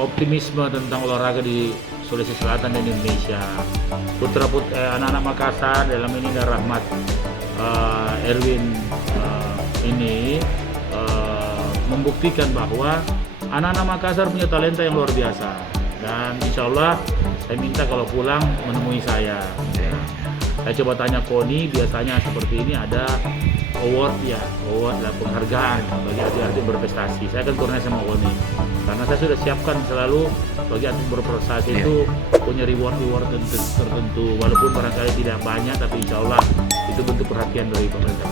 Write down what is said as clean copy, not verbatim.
Optimisme tentang olahraga di Sulawesi Selatan dan Indonesia. Anak-anak Makassar, dalam ini ada Rahmat, Erwin, ini membuktikan bahwa anak-anak Makassar punya talenta yang luar biasa. Dan insya Allah saya minta kalau pulang menemui saya. Saya coba tanya Koni, biasanya seperti ini ada award lah, penghargaan bagi atlet-atlet berprestasi. Saya akan koordinasi sama Koni, karena saya sudah siapkan selalu bagi atlet berprestasi itu punya reward tertentu, walaupun barangkali tidak banyak, tapi insya Allah itu bentuk perhatian dari pemerintah.